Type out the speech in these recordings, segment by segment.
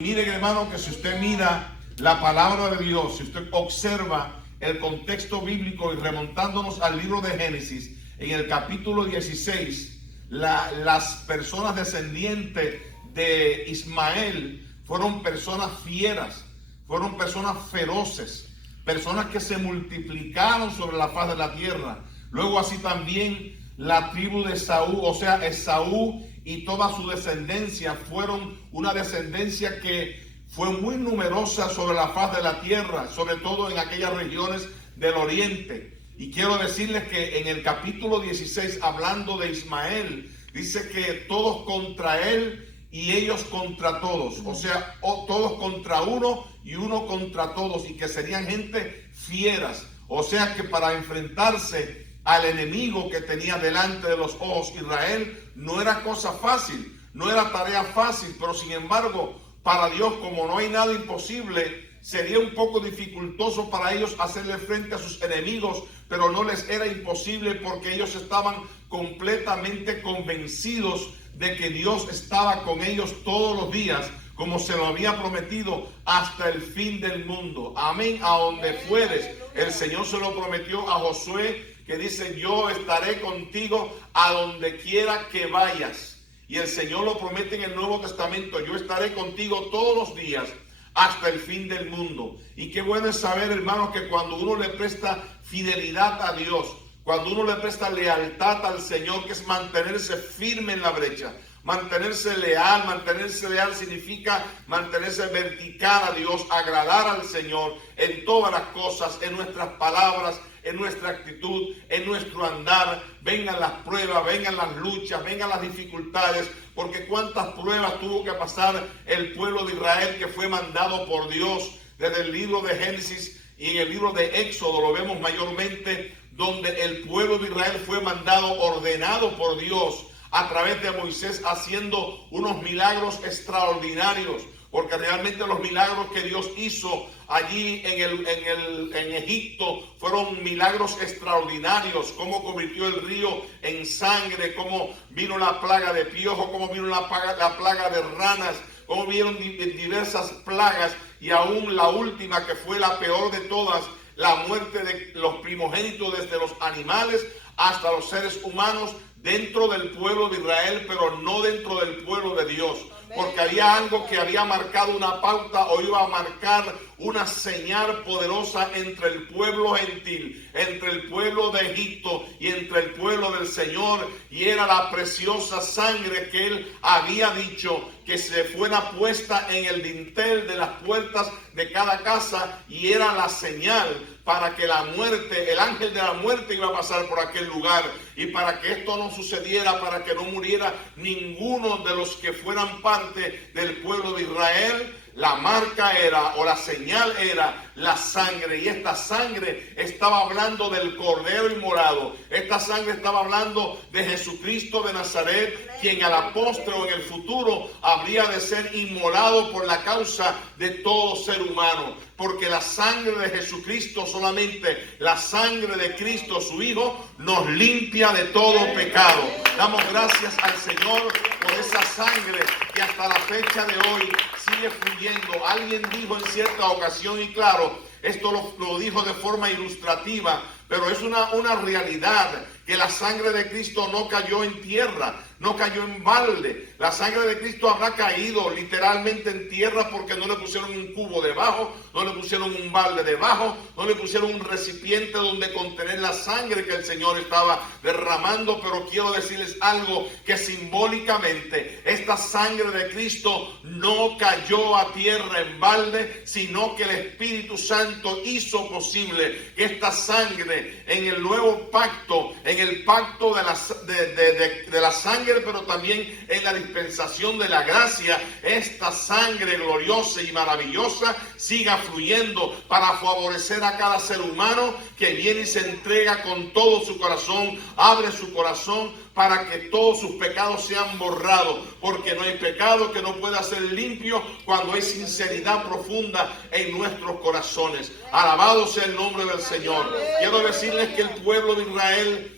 Miren, hermano, que si usted mira la palabra de Dios, si usted observa el contexto bíblico y remontándonos al libro de Génesis, en el capítulo 16, las personas descendientes de Ismael fueron personas fieras, fueron personas feroces, personas que se multiplicaron sobre la faz de la tierra. Luego así también la tribu de Esaú, o sea, Esaú y toda su descendencia fueron una descendencia que fue muy numerosa sobre la faz de la tierra, sobre todo en aquellas regiones del oriente. Y quiero decirles que en el capítulo 16, hablando de Ismael, dice que todos contra él y ellos contra todos, o sea, todos contra uno y uno contra todos, y que serían gente fieras, o sea que para enfrentarse al enemigo que tenía delante de los ojos Israel no era cosa fácil, no era tarea fácil, pero sin embargo para Dios, como no hay nada imposible, sería un poco dificultoso para ellos hacerle frente a sus enemigos, pero no les era imposible porque ellos estaban completamente convencidos de que Dios estaba con ellos todos los días, como se lo había prometido hasta el fin del mundo. Amén. A donde fueres, el Señor se lo prometió a Josué, que dice: yo estaré contigo a donde quiera que vayas. Y el Señor lo promete en el Nuevo Testamento: yo estaré contigo todos los días hasta el fin del mundo. Y qué bueno es saber, hermanos, que cuando uno le presta fidelidad a Dios, cuando uno le presta lealtad al Señor, que es mantenerse firme en la brecha, mantenerse leal significa mantenerse vertical a Dios, agradar al Señor en todas las cosas, en nuestras palabras, en nuestra actitud, en nuestro andar. Vengan las pruebas, vengan las luchas, vengan las dificultades, porque cuántas pruebas tuvo que pasar el pueblo de Israel, que fue mandado por Dios. Desde el libro de Génesis y en el libro de Éxodo lo vemos mayormente, donde el pueblo de Israel fue mandado, ordenado por Dios a través de Moisés, haciendo unos milagros extraordinarios, porque realmente los milagros que Dios hizo allí en Egipto fueron milagros extraordinarios. Cómo convirtió el río en sangre, cómo vino la plaga de piojo, cómo vino la plaga de ranas, cómo vieron diversas plagas, y aún la última, que fue la peor de todas, la muerte de los primogénitos, desde los animales hasta los seres humanos, dentro del pueblo de Israel, pero no dentro del pueblo de Dios. Porque había algo que había marcado una pauta, o iba a marcar una señal poderosa entre el pueblo gentil, entre el pueblo de Egipto y entre el pueblo del Señor, y era la preciosa sangre que él había dicho que se fuera puesta en el dintel de las puertas de cada casa, y era la señal para que la muerte, el ángel de la muerte iba a pasar por aquel lugar, y para que esto no sucediera, para que no muriera ninguno de los que fueran parte del pueblo de Israel, la marca era, o la señal era, la sangre. Y esta sangre estaba hablando del Cordero inmolado. Esta sangre estaba hablando de Jesucristo de Nazaret, quien a la postre o en el futuro habría de ser inmolado por la causa de todo ser humano. Porque la sangre de Jesucristo, solamente la sangre de Cristo, su Hijo, nos limpia de todo pecado. Damos gracias al Señor por esa sangre que hasta la fecha de hoy sigue fluyendo. Alguien dijo en cierta ocasión, y claro, esto lo dijo de forma ilustrativa, pero es una realidad, que la sangre de Cristo no cayó en tierra, no cayó en balde. La sangre de Cristo habrá caído literalmente en tierra, porque no le pusieron un cubo debajo, no le pusieron un balde debajo, no le pusieron un recipiente donde contener la sangre que el Señor estaba derramando. Pero quiero decirles algo, que simbólicamente esta sangre de Cristo no cayó a tierra en balde, sino que el Espíritu Santo hizo posible que esta sangre en el nuevo pacto, en el pacto de la sangre, pero también en la dispensación de la gracia, esta sangre gloriosa y maravillosa siga fluyendo para favorecer a cada ser humano que viene y se entrega con todo su corazón, abre su corazón para que todos sus pecados sean borrados, porque no hay pecado que no pueda ser limpio cuando hay sinceridad profunda en nuestros corazones. Alabado sea el nombre del Señor. Quiero decirles que el pueblo de Israel,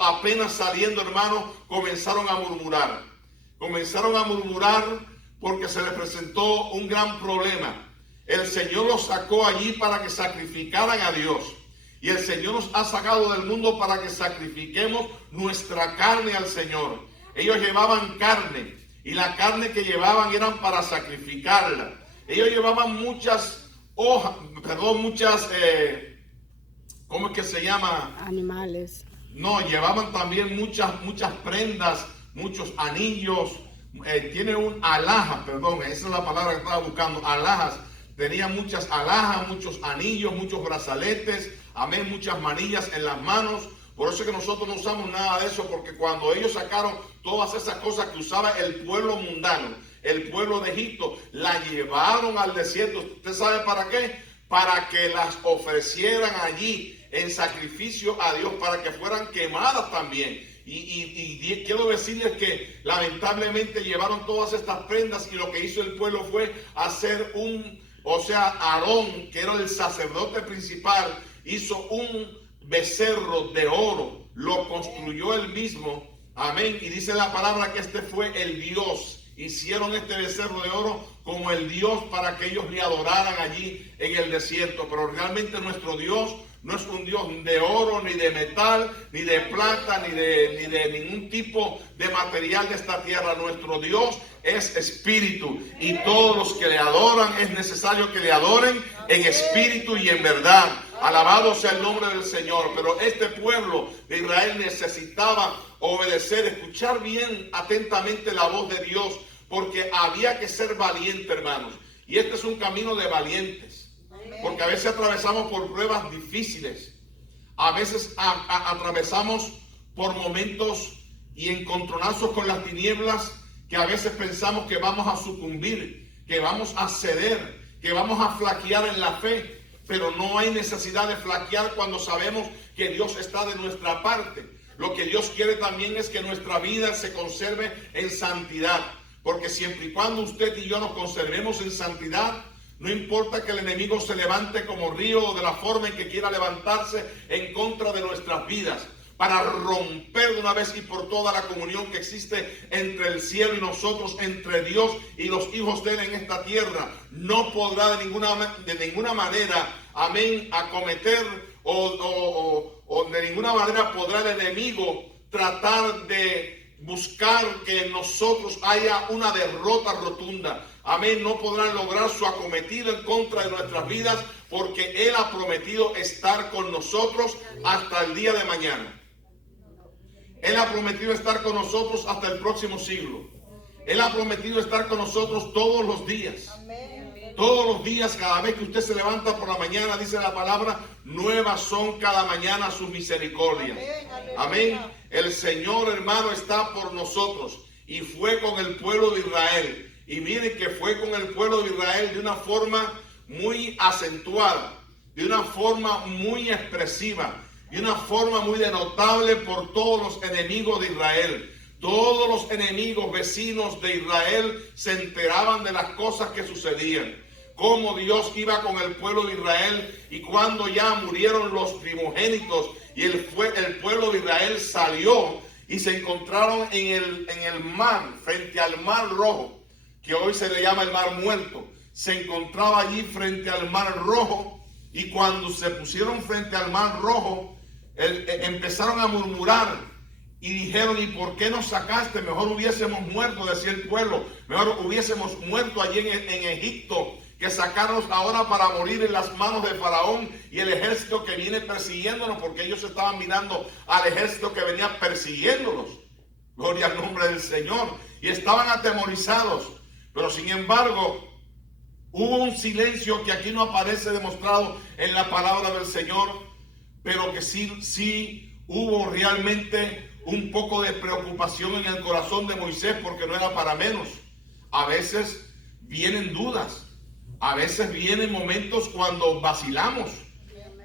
apenas saliendo, hermanos, comenzaron a murmurar porque se le presentó un gran problema. El Señor los sacó allí para que sacrificaran a Dios. Y el Señor nos ha sacado del mundo para que sacrifiquemos nuestra carne al Señor. Ellos llevaban carne y la carne que llevaban eran para sacrificarla. Ellos llevaban muchas hojas, ¿cómo es que se llama? Animales. No, llevaban también muchas prendas, muchos anillos. Tiene alhajas, esa es la palabra que estaba buscando, alhajas. Tenía muchas alhajas, muchos anillos, muchos brazaletes, amén, muchas manillas en las manos. Por eso es que nosotros no usamos nada de eso, porque cuando ellos sacaron todas esas cosas que usaba el pueblo mundano, el pueblo de Egipto, la llevaron al desierto. ¿Usted sabe para qué? Para que las ofrecieran allí en sacrificio a Dios, para que fueran quemadas también. Y quiero decirles que lamentablemente llevaron todas estas prendas y lo que hizo el pueblo fue hacer Aarón, que era el sacerdote principal, hizo un becerro de oro, lo construyó él mismo, amén, y dice la palabra que este fue el Dios. Hicieron este becerro de oro como el Dios para que ellos le adoraran allí en el desierto, pero realmente nuestro Dios no es un Dios de oro, ni de metal, ni de plata, ni de ningún tipo de material de esta tierra. Nuestro Dios es espíritu, y todos los que le adoran es necesario que le adoren en espíritu y en verdad. Alabado sea el nombre del Señor. Pero este pueblo de Israel necesitaba obedecer, escuchar bien atentamente la voz de Dios, porque había que ser valiente, hermanos. Y este es un camino de valientes. Porque a veces atravesamos por pruebas difíciles. A veces atravesamos por momentos y encontronazos con las tinieblas, que a veces pensamos que vamos a sucumbir, que vamos a ceder, que vamos a flaquear en la fe. Pero no hay necesidad de flaquear cuando sabemos que Dios está de nuestra parte. Lo que Dios quiere también es que nuestra vida se conserve en santidad. Porque siempre y cuando usted y yo nos conservemos en santidad, no importa que el enemigo se levante como río o de la forma en que quiera levantarse en contra de nuestras vidas, para romper de una vez y por toda la comunión que existe entre el cielo y nosotros, entre Dios y los hijos de Él en esta tierra. No podrá de ninguna manera, amén, acometer o de ninguna manera podrá el enemigo tratar de buscar que en nosotros haya una derrota rotunda. Amén, no podrán lograr su acometido en contra de nuestras vidas, porque Él ha prometido estar con nosotros hasta el día de mañana. Él ha prometido estar con nosotros hasta el próximo siglo. Él ha prometido estar con nosotros todos los días. Todos los días, cada vez que usted se levanta por la mañana, dice la palabra, nuevas son cada mañana sus misericordias. Amén. El Señor, hermano, está por nosotros, y fue con el pueblo de Israel. Y miren que fue con el pueblo de Israel de una forma muy acentuada, de una forma muy expresiva, de una forma muy denotable por todos los enemigos de Israel. Todos los enemigos vecinos de Israel se enteraban de las cosas que sucedían. Cómo Dios iba con el pueblo de Israel, y cuando ya murieron los primogénitos y el pueblo de Israel salió y se encontraron en el mar, frente al mar rojo, que hoy se le llama el mar muerto. Se encontraba allí frente al mar rojo, y cuando se pusieron frente al mar rojo, empezaron a murmurar y dijeron: ¿y por qué nos sacaste? Mejor hubiésemos muerto, decía el pueblo, mejor hubiésemos muerto allí en Egipto, que sacarnos ahora para morir en las manos de Faraón y el ejército que viene persiguiéndonos, porque ellos estaban mirando al ejército que venía persiguiéndolos. Gloria al nombre del Señor. Y estaban atemorizados. Pero sin embargo, hubo un silencio que aquí no aparece demostrado en la palabra del Señor, pero que sí hubo realmente un poco de preocupación en el corazón de Moisés, porque no era para menos. A veces vienen dudas, a veces vienen momentos cuando vacilamos,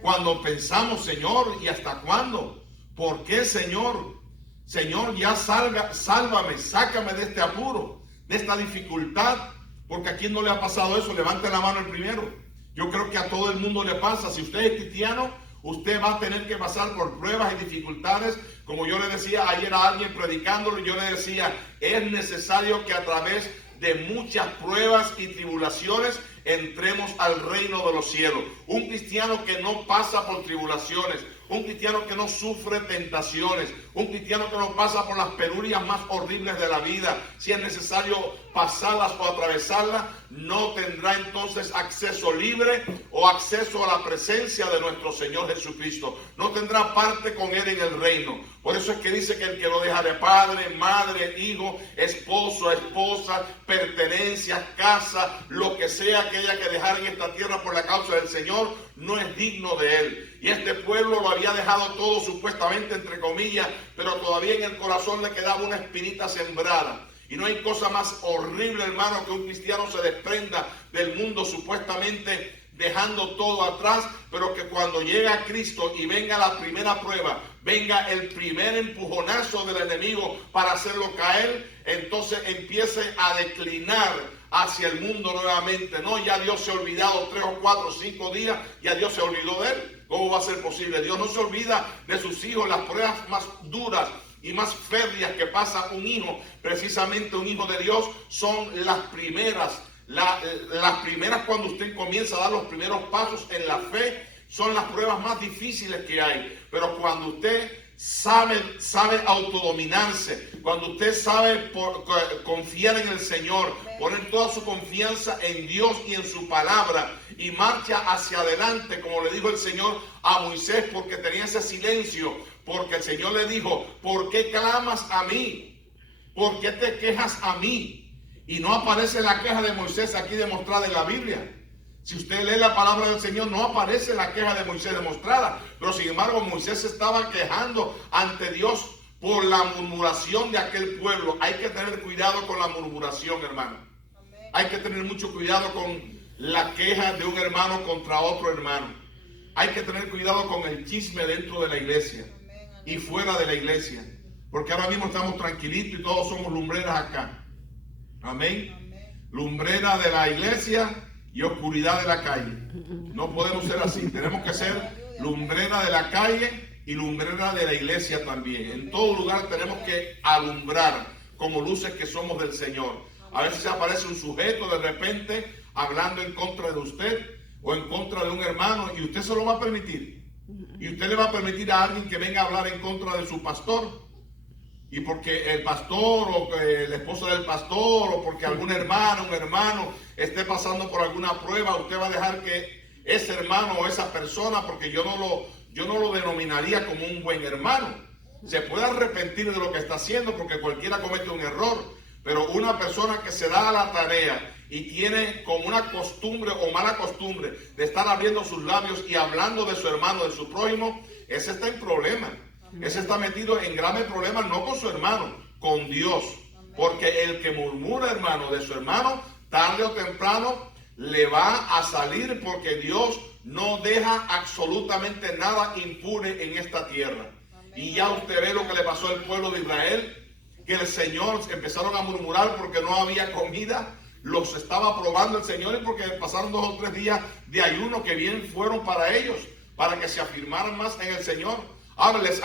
cuando pensamos: Señor, ¿y hasta cuándo? ¿Por qué, Señor? Señor, ya sálvame, sácame de este apuro, de esta dificultad. Porque a quien no le ha pasado eso, levante la mano el primero. Yo creo que a todo el mundo le pasa. Si usted es cristiano, usted va a tener que pasar por pruebas y dificultades. Como yo le decía ayer a alguien predicándolo, yo le decía: es necesario que a través de muchas pruebas y tribulaciones, entremos al reino de los cielos. Un cristiano que no pasa por tribulaciones, un cristiano que no sufre tentaciones, un cristiano que no pasa por las penurias más horribles de la vida, si es necesario pasarlas o atravesarlas, no tendrá entonces acceso libre o acceso a la presencia de nuestro Señor Jesucristo. No tendrá parte con Él en el reino. Por eso es que dice que el que lo deja de padre, madre, hijo, esposo, esposa, pertenencias, casa, lo que sea que haya que dejar en esta tierra por la causa del Señor, no es digno de Él. Y este pueblo lo había dejado todo supuestamente entre comillas, pero todavía en el corazón le quedaba una espinita sembrada. Y no hay cosa más horrible, hermano, que un cristiano se desprenda del mundo supuestamente dejando todo atrás, pero que cuando llega a Cristo y venga la primera prueba, venga el primer empujonazo del enemigo para hacerlo caer, entonces empiece a declinar hacia el mundo nuevamente. No, ya Dios se ha olvidado 3 o 4 o 5 días, ya Dios se olvidó de él. ¿Cómo va a ser posible? Dios no se olvida de sus hijos. Las pruebas más duras y más férreas que pasa un hijo, precisamente un hijo de Dios, son las primeras. Las primeras, cuando usted comienza a dar los primeros pasos en la fe, son las pruebas más difíciles que hay. Pero cuando usted sabe autodominarse, cuando usted sabe confiar en el Señor, poner toda su confianza en Dios y en su palabra, y marcha hacia adelante, como le dijo el Señor a Moisés, porque tenía ese silencio, porque el Señor le dijo: ¿por qué clamas a mí? ¿Por qué te quejas a mí? Y no aparece la queja de Moisés aquí demostrada en la Biblia. Si usted lee la palabra del Señor, no aparece la queja de Moisés demostrada. Pero sin embargo, Moisés se estaba quejando ante Dios por la murmuración de aquel pueblo. Hay que tener cuidado con la murmuración, hermano. Hay que tener mucho cuidado con la queja de un hermano contra otro hermano. Hay que tener cuidado con el chisme dentro de la iglesia y fuera de la iglesia. Porque ahora mismo estamos tranquilitos y todos somos lumbreras acá. Amén. Lumbrera de la iglesia y oscuridad de la calle. No podemos ser así. Tenemos que ser lumbrera de la calle y lumbrera de la iglesia también. En todo lugar tenemos que alumbrar como luces que somos del Señor. A veces aparece un sujeto de repente hablando en contra de usted o en contra de un hermano, y usted se lo va a permitir. Y usted le va a permitir a alguien que venga a hablar en contra de su pastor. Y porque el pastor o la esposa del pastor o porque algún hermano, un hermano esté pasando por alguna prueba, usted va a dejar que ese hermano o esa persona, porque yo no lo denominaría como un buen hermano, se puede arrepentir de lo que está haciendo, porque cualquiera comete un error. Pero una persona que se da a la tarea y tiene como una costumbre o mala costumbre de estar abriendo sus labios y hablando de su hermano, de su prójimo, ese está en problema. Ese está metido en graves problemas, no con su hermano, con Dios. Porque el que murmura, hermano, de su hermano, tarde o temprano le va a salir, porque Dios no deja absolutamente nada impune en esta tierra. Y ya usted ve lo que le pasó al pueblo de Israel, que el Señor empezaron a murmurar porque no había comida. Los estaba probando el Señor, y porque pasaron 2 o 3 días de ayuno que bien fueron para ellos, para que se afirmaran más en el Señor. Ahora les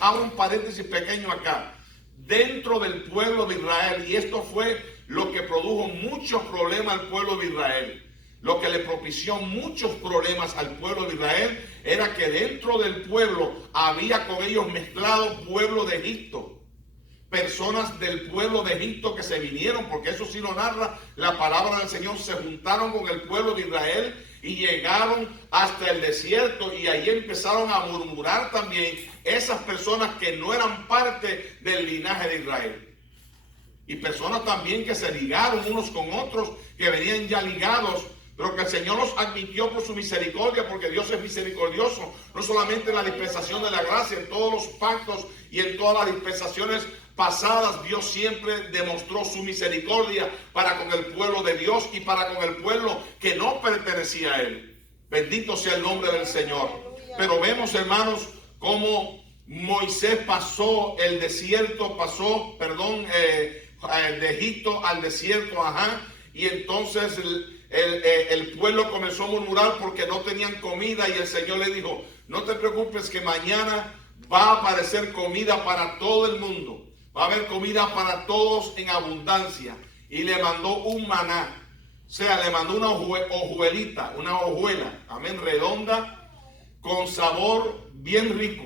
hago un paréntesis pequeño acá. Dentro del pueblo de Israel, y esto fue lo que produjo muchos problemas al pueblo de Israel, lo que le propició muchos problemas al pueblo de Israel, era que dentro del pueblo había con ellos mezclado pueblo de Egipto. Personas del pueblo de Egipto que se vinieron, porque eso sí lo narra la palabra del Señor, se juntaron con el pueblo de Israel y llegaron hasta el desierto, y allí empezaron a murmurar también esas personas que no eran parte del linaje de Israel. Y personas también que se ligaron unos con otros, que venían ya ligados, pero que el Señor los admitió por su misericordia, porque Dios es misericordioso, no solamente en la dispensación de la gracia, en todos los pactos y en todas las dispensaciones pasadas, Dios siempre demostró su misericordia para con el pueblo de Dios y para con el pueblo que no pertenecía a Él. Bendito sea el nombre del Señor. Pero vemos, hermanos, cómo Moisés pasó el desierto, de Egipto al desierto, y entonces el pueblo comenzó a murmurar porque no tenían comida, y el Señor le dijo: no te preocupes, que mañana va a aparecer comida para todo el mundo. Va a haber comida para todos en abundancia. y le mandó un maná. O sea, le mandó una hojuelita, una hojuela, amén, redonda, con sabor bien rico,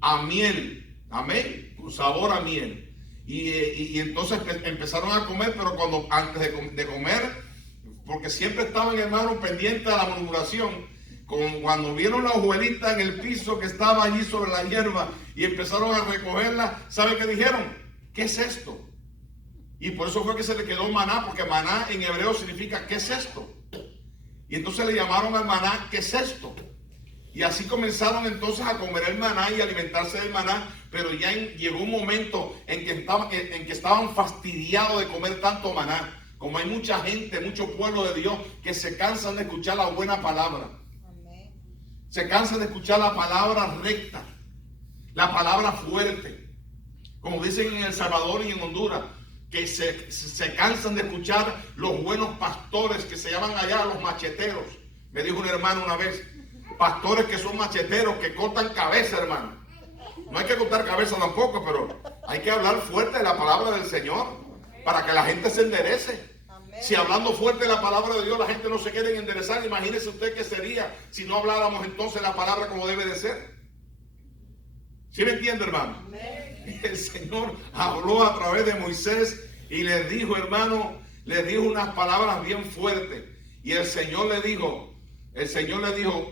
a miel, amén, con sabor a miel. Y entonces empezaron a comer, pero antes de comer, porque siempre estaban, hermanos, pendientes a la murmuración, cuando vieron la hojuelita en el piso que estaba allí sobre la hierba y empezaron a recogerla, ¿saben qué dijeron? ¿Qué es esto? Y por eso fue que se le quedó maná, porque maná en hebreo significa ¿qué es esto? Y entonces le llamaron al maná ¿qué es esto? Y así comenzaron entonces a comer el maná y alimentarse del maná, pero ya llegó un momento en que estaban fastidiados de comer tanto maná. Como hay mucha gente, mucho pueblo de Dios que se cansan de escuchar la buena palabra. Amén. Se cansan de escuchar la palabra recta, la palabra fuerte. Como dicen en El Salvador y en Honduras, que se cansan de escuchar los buenos pastores que se llaman allá los macheteros. Me dijo un hermano una vez, pastores que son macheteros, que cortan cabeza, hermano. No hay que cortar cabeza tampoco, pero hay que hablar fuerte de la palabra del Señor para que la gente se enderece. Amén. Si hablando fuerte de la palabra de Dios la gente no se quiere enderezar, imagínese usted qué sería si no habláramos entonces la palabra como debe de ser. ¿Sí me entiende, hermano? Amén. El Señor habló a través de Moisés y le dijo, hermano, le dijo unas palabras bien fuertes. Y el Señor le dijo,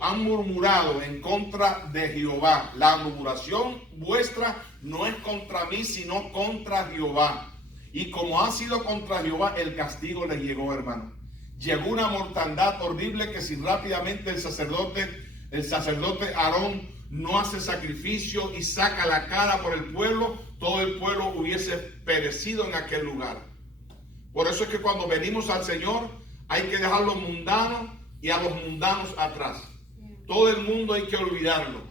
han murmurado en contra de Jehová. La murmuración vuestra no es contra mí, sino contra Jehová. Y como ha sido contra Jehová, el castigo les llegó, hermano. Llegó una mortandad horrible que si rápidamente el sacerdote Aarón no hace sacrificio y saca la cara por el pueblo, todo el pueblo hubiese perecido en aquel lugar. Por eso es que cuando venimos al Señor hay que dejar los mundanos y a los mundanos atrás. Todo el mundo hay que olvidarlo.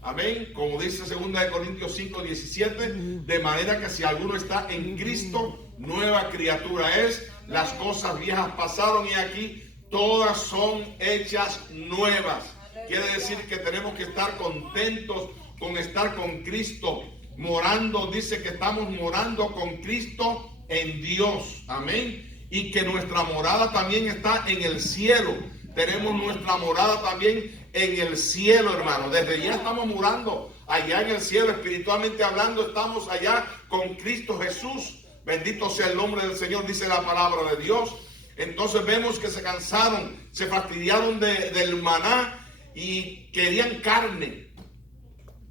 Amén. Como dice 2 Corintios 5:17, de manera que si alguno está en Cristo, nueva criatura es. Las cosas viejas pasaron y aquí todas son hechas nuevas. Quiere decir que tenemos que estar contentos con estar con Cristo, morando. Dice que estamos morando con Cristo en Dios. Amén. Y que nuestra morada también está en el cielo. Tenemos nuestra morada también en el cielo, hermano. Desde ya estamos morando allá en el cielo, espiritualmente hablando, estamos allá con Cristo Jesús. Bendito sea el nombre del Señor, dice la palabra de Dios. Entonces vemos que se cansaron, se fastidiaron del maná y querían carne.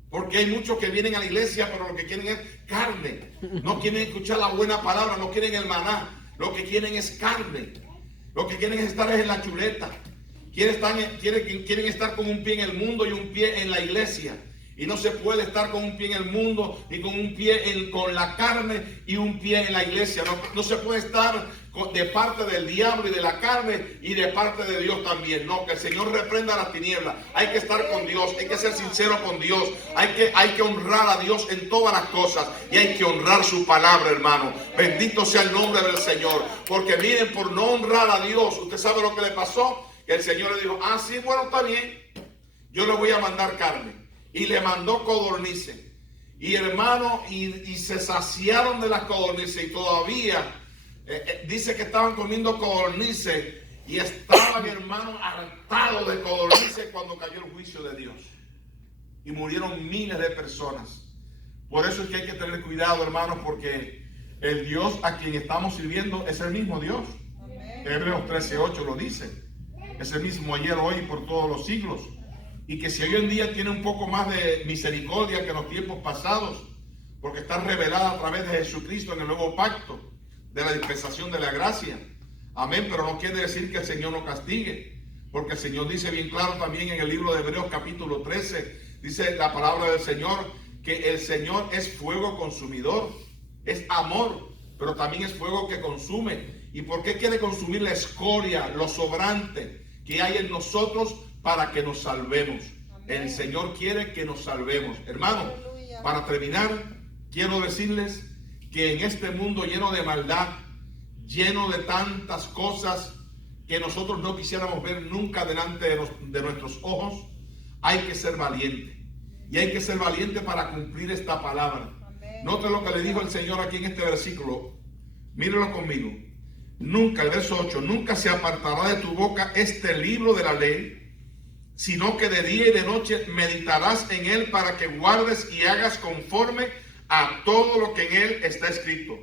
Porque hay muchos que vienen a la iglesia, pero lo que quieren es carne. No quieren escuchar la buena palabra, no quieren el maná. Lo que quieren es carne. Lo que quieren es estar en la chuleta. Quieren estar con un pie en el mundo y un pie en la iglesia. Y no se puede estar con un pie en el mundo y con un pie con la carne y un pie en la iglesia. No se puede estar de parte del diablo y de la carne y de parte de Dios también. No, que el Señor reprenda las tinieblas. Hay que estar con Dios, hay que ser sincero con Dios. Hay que honrar a Dios en todas las cosas y hay que honrar su palabra, hermano. Bendito sea el nombre del Señor. Porque miren, por no honrar a Dios, ¿usted sabe lo que le pasó? Que el Señor le dijo, sí, bueno, está bien, yo le voy a mandar carne. Y le mandó codornices. Y hermano, y se saciaron de las codornices. Y todavía dice que estaban comiendo codornices. Y estaban, hermano, hartados de codornices cuando cayó el juicio de Dios. Y murieron miles de personas. Por eso es que hay que tener cuidado, hermanos, porque el Dios a quien estamos sirviendo es el mismo Dios. Amén. Hebreos 13:8 lo dice. Es el mismo ayer, hoy y por todos los siglos. Y que si hoy en día tiene un poco más de misericordia que en los tiempos pasados, porque está revelada a través de Jesucristo en el nuevo pacto, de la dispensación de la gracia. Amén, pero no quiere decir que el Señor no castigue, porque el Señor dice bien claro también en el libro de Hebreos capítulo 13, dice la palabra del Señor, que el Señor es fuego consumidor, es amor, pero también es fuego que consume. ¿Y por qué quiere consumir la escoria, lo sobrante que hay en nosotros para que nos salvemos? Amén. El Señor quiere que nos salvemos. Hermano, aleluya. Para terminar, quiero decirles que en este mundo lleno de maldad, lleno de tantas cosas que nosotros no quisiéramos ver nunca delante de nuestros ojos, hay que ser valiente. Y hay que ser valiente para cumplir esta palabra. Amén. Note lo que le dijo el Señor aquí en este versículo. Mírenlo conmigo. nunca, el verso 8, nunca se apartará de tu boca este libro de la ley, sino que de día y de noche meditarás en él para que guardes y hagas conforme a todo lo que en él está escrito.